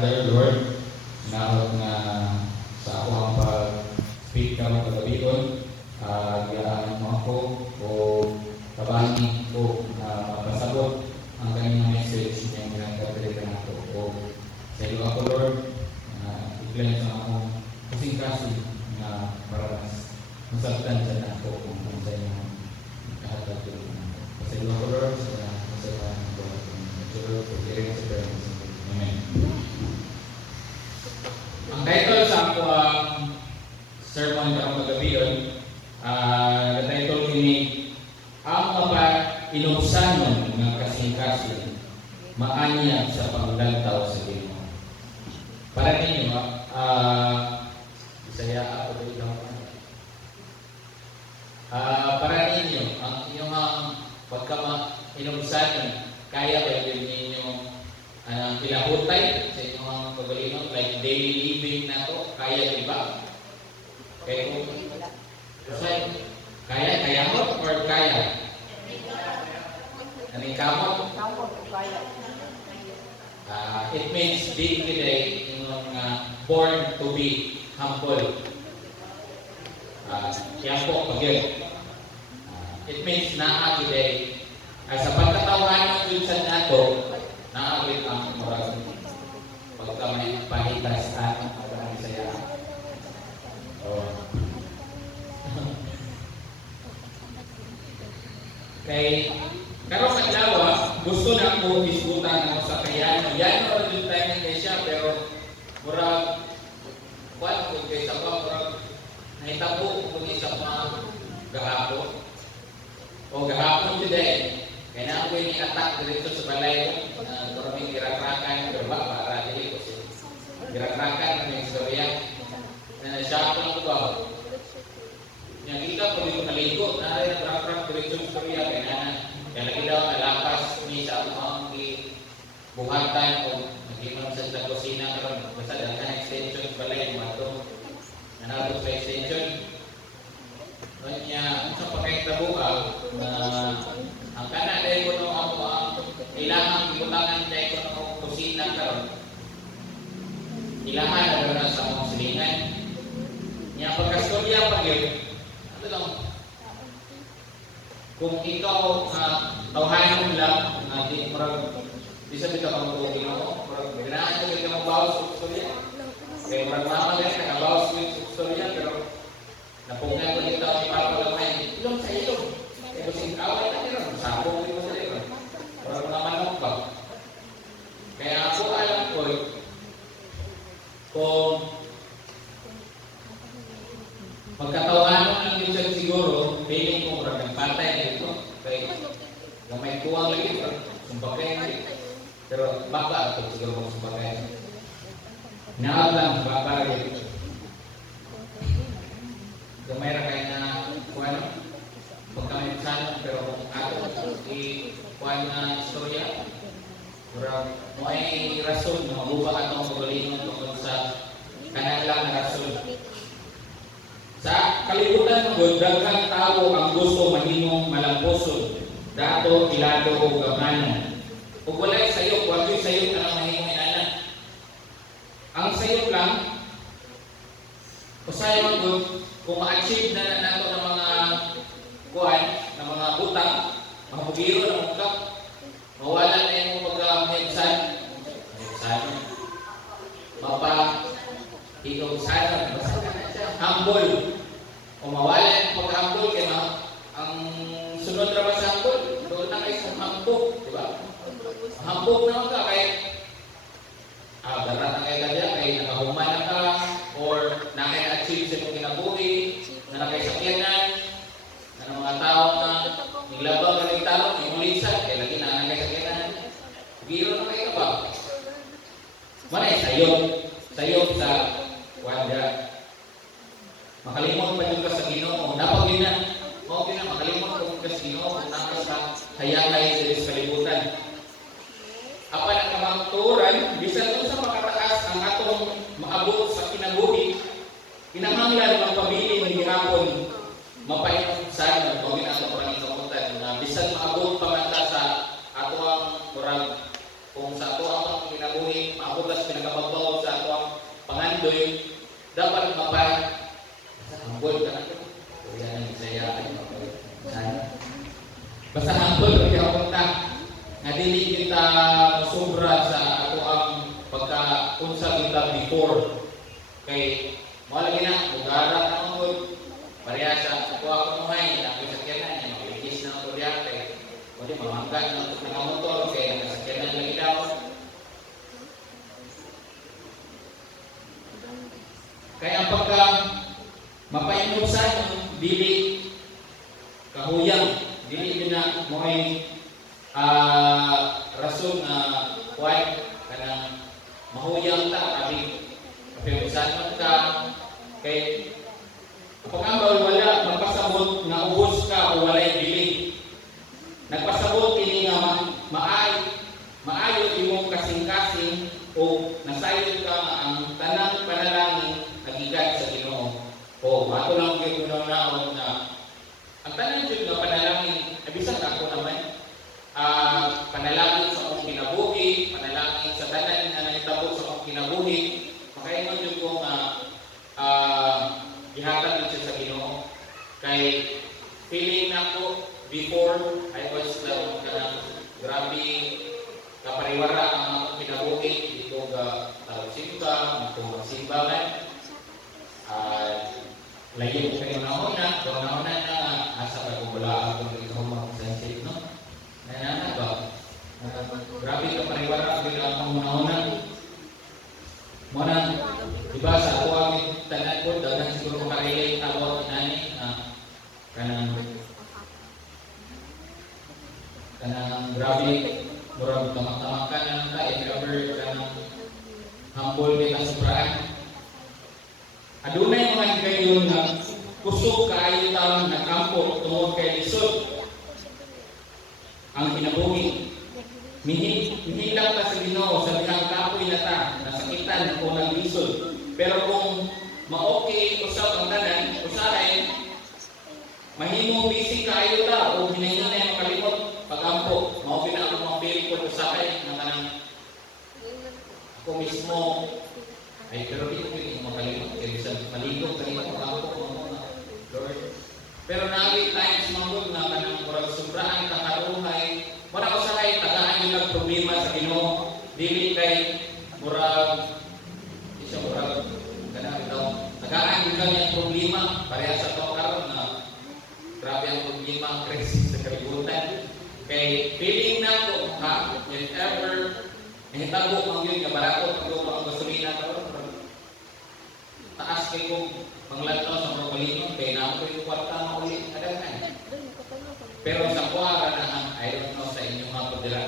Father, Lord, naot na sa ako ang pag-speak ka mo kagabion, giyaan mo ako o kabani ko mapasabot ang kanyang message niya ginagapilitan ako o sa iyo ako, Lord, i-claim sa akong kasing-kasing na para masabtan sa ako kung ano sa inyo kahatag ko. Sa iyo ako, Lord, sa masabahan ko at Lord, pag-iring sa parents. Amen. Ang title sa ako ang sermon karong kagabion, the title kini ang mga inubsanon ng kasing-kasing maanyag sa paglantaw sa Ginoo. Para ninyo, Bisaya ako dito. Para ninyo, ang inyong pagka-inubsanon, kaya ba yun ninyo pilahutay sa inyong kagalingon, like daily living na to, kaya diba? Kaya kung kaya mo or kaya? Anong kamot? It means being today born to be humble. Yan po pag yun. It means naa today ay sa pagkatawanan ng Diyos nato, naawit ang moral pagka may pahitas at ang saya. Kay karong adlaw gusto na ko isgutan ang sa kayano. Yan o yung timing kay siya pero murag kung kay sa murag nahitabo kung isa pa gahapon o gahapon today. Kaya na ako yung attack dito sa balay ko. Maraming girakrakan, pero para dili ko siya. Girakrakan ng istorya. Siya ako lang ko ba? Nakita ko dito kaligo, naray girakrakan dito sa istorya. Kaya lagi daw nalapas ni sa mga buhatan o nagimang sa kusina karon. Basta dahil na extension sa balay, kumato. Nanabot sa extension. Kanya, sa pagkaitabukaw na ang kanan dahil ko nung ako kailangan ibutangan dahil ko nung kusina karon. Kailangan na sa mga silingan. Niya pagkastorya pag yun, ano lang, kung ikaw tawhanin mo lang, di sabi ka magpugin mo, kailangan ko ka mabawas sa istorya. Kaya mama ganyan, nakabawas sa istorya, pero napungan ko dito ang ipapalamay, ilong sa ilong. Kaya kung singkaway na nila, sabong ko sa nila. Parang namanok ba? Kaya ako alam ko, kung magkatawanan ng minsan siguro, feeling ko parang patay dito. Kaya may kuwang lagi, sumpakay lagi. Pero baka ito siguro kung sumpakay. Naal lang, baka lagi. Gamay ra kay na kuan pagkaminsan pero kung ato kuan na istorya murag mo'y rason na mabuba atong pagalingon tungkol sa kanang lang na rason. Sa kalibutan ng daghang tao ang gusto mahimong malamposon, dato ilado o gamanan. Ug walay sayop, wag sayop na lang mahimong inanan. Ang sayop lang usay man gud kung ma-achieve na nato ng mga kuan, ng mga butang, mga bugiro ng mga mawala na yung pagka-medsan, mapa-higong-sanan, humble, o mawala yung pagka-humble, kaya ang sunod na ba sa humble, doon na kayo sa hambog, di ba? Hambog naman ka, kaya darat na kayo ka dyan, kaya nakahuman na ka, or nakaya-achieve sa mga kinabuhi, na nakaya-sakyanan, na mga tao na niglabang na ng tao, yung lisan, kaya lagi na nakaya-sakyanan. Biro na kayo ba? Manay, sayop sa wanda. Makalimot pa yung ka sa Ginoo, napag yun na. Makalimot pa yung ka sa Ginoo, nakas sa hayangay sa kalibutan. Apa ng kamangturan, bisan doon sa makataas ang atong maabot sa kinabuhi, kinahanglan magpabili ng gihapon mapayong sana o ginatong pangingamutan na bisan maabot pa man sa ato ang murag kung sa ato ang kinabuhi maabot sa pinakababaw nandoy dapat mapay hambol ka na to. Kuya na Bisaya ay basta hambol kaya punta nga dili kita sobra sa ato ang pagka-unsa kita before kay mo lagi na mugara na mo pareha sa ato ako may ako sakyanan niya mabilis na ako diyan kay kundi mamangga na ng motor kay nasakyanan lagi daw. Kaya ang pagka mapainusan yung dili kahuyang, dili yun na mo ay rason na kuway kanang mahuyang ta, kapiusan ka, kay kapag ambal wala, magpasabot na ubos ka o walay bili. Nagpasabot kini nga maayo imong kasing-kasing o nasayod ka ang tanang panalangin nagikan sa Ginoo. O ato lang gyud naon na ang tanang jud nga panalangin bisan ako naman panalangin sa akong kinabuhi, panalangin sa tanan na nahitabo sa akong kinabuhi, makaingon jud ko nga gihatag siya sa Ginoo. Kay feeling nako before I was grabe kapariwara ang akong kinabuhi dito ga talagsimba, dito magsimbangan. Layo ko kayo na asa ka kung wala akong ikaw mag-sensitive, no? Nanana ba? Grabe kapariwara ang akong una-una. Muna, diba sa ako ang tanan ko, dagan siguro makarelate about inani, kanang grabe, murag tamak-tamakan na lang ka, if ever kanang humble din ang sobraan. Adunay mga kayo na kusog kaayo taon na kampo tungod kay lisod ang kinabuhi. Mihilak ta sa Ginoo sa dihang kapoy na ta, nasakitan o naglisod. Pero kung ma-okay usab ang tanan, usahay mahimong busy kaayo ta o hinahinay makalimot pagampo. Mao gina ang mga pili ko usahay nga kanang ako mismo ay pero di ko yung makalimot kaya bisan maligog kanina pagampo Lord. Pero naawit times manggod nga kanang murag sobraan kakaruhay, murag usahay tagaan yung nagproblema sa Ginoo, dili kay murag isa murag kanang itaw tagaan yung kanyang problema pareha sa to karon na grabe ang problema crisis sa kalibutan. Kay feeling na ko if ever nahitabo ang yun nga barato pag ang gasolina karon taas kay kong panglantaw sa mga kalimot kaya na ako yung kwarta na ulit kadaghan. Pero sa kuwara na ang I don't know sa inyong mga pagdira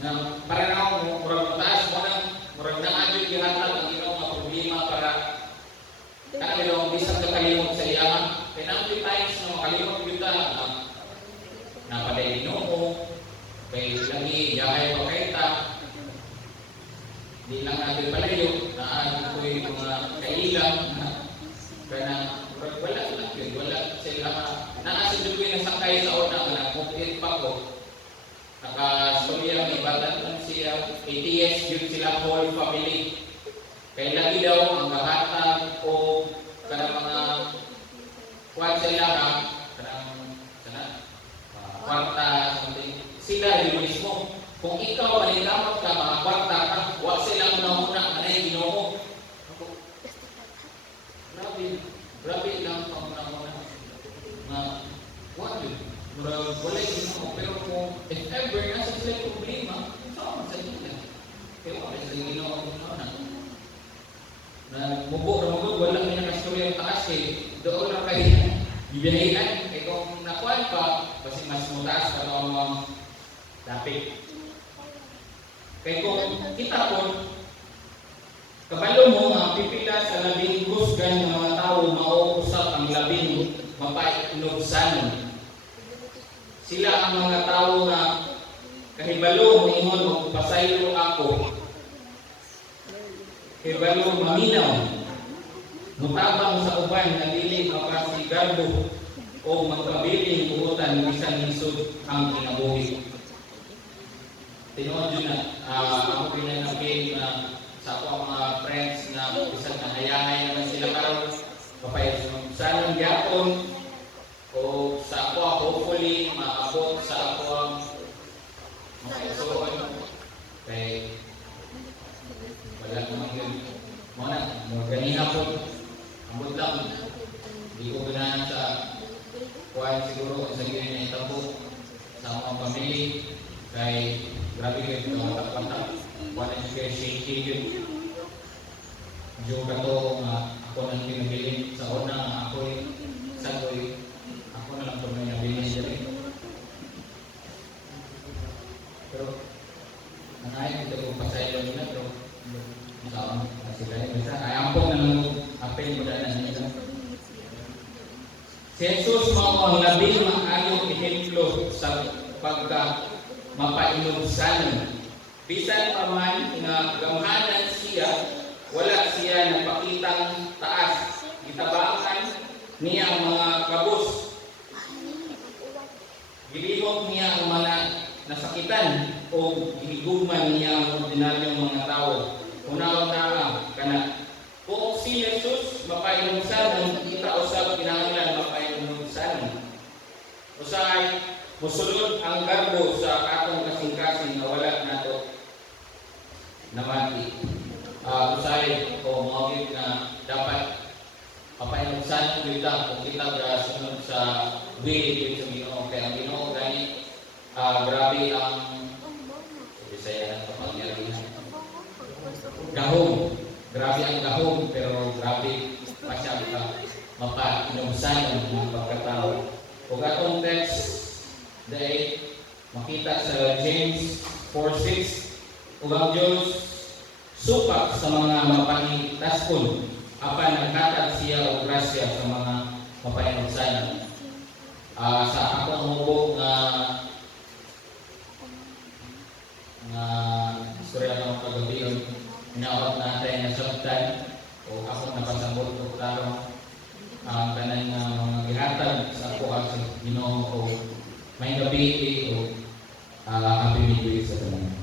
na parang ako murag mataas murag na adyo gihatag ang inyong mga problema para kanang bisag kakalimot sa iyaman kaya na ang times na makalimot yun na paday Ginoo kay lagi yahay pa kay ta di lang natin palayo na ako'y mga kailang kaya wala lang yun, wala sila nakasunod ko yung nasakay sa una na nag-complete pa ko nakastorya may batan lang siya ATS yun sila whole family kaya lagi daw ang mahatag o kanang mga kuwan sila kanang kwarta something sila yun mismo. Kung ikaw malikamot ka, mga kwarta ka, huwag silang muna manay Ginoo. Grabe lang pang muna. Huwag yun. Wala Ginoo. Pero kung if ever nasa sila problema, saan sa inyo? Kaya wala sila Ginoo na mubo, wala may nakastorya ang taas eh. Doon lang kayo bibiyahian. Eh kung nakuhan pa, kasi mas mutaas pa ang mga dapit. Kaya kung kita po, kabalo mo nga pipila sa labing husgan ng mga tao mauusap ang labing mapainubsan. Sila ang mga tao na kahibalo mo ingon o pasaylo ako. Kahibalo maminaw. Mutabang sa uban na dili makasigarbo o magpabiling buhutan bisan lisod ang kinabuhi. Tinood yun na ako pinanapin na sa ako ang mga isang nahayangay naman sila karon kapay sa nang gyapon o sa ako hopefully maabot sa ako ang makaisuon kay wala naman yun mo na ganina po ambot lang di ko ganahan sa kuhan siguro sa gini na itabo sa mga pamilya kay grabe kayo ito matak-matak kuhan na kayo shaky yun diyo ka to ako nang pinabilin sa una ako'y sagoy ako na lang ito may nabilin siya rin pero nanay ito kung pasaylo nila pero saan sila bisa ay ampong na lang apel mo dahil nila si Jesus mao ang labing maayong ehemplo sa pagka mapainubsan bisan pa man nga gamhanan siya wala siya nagpakitang taas gitabakan niya ang mga kabus gilihok niya ang mga nasakitan o gihiguman niya ang ordinaryong mga tao unaw na kana kung si Jesus mapainusan kita usab kinahanglan mapainusan usay musulod ang garbo sa atong kasing-kasing na wala nato namati usay o mawagit na dapat mapainusan kita kung kita sunod sa will sa Ginoo kaya ang Ginoo gani grabe ang Bisaya na kapangyarihan gahom grabe ang gahom pero grabe pa siya mapainusan ang mga pagkatao kung atong text dahil makita sa James 4:6 ug ang Diyos supak sa mga mapangitaskon apan naghatag siya og grasya sa mga mapainusan sa akong hubog nga istorya ng kagabion inaawat natin na sabtan o akong napasabot o klaro ang kanang mga gihatag sa ako sa Ginoo o may gabi o happy midweek sa tanan.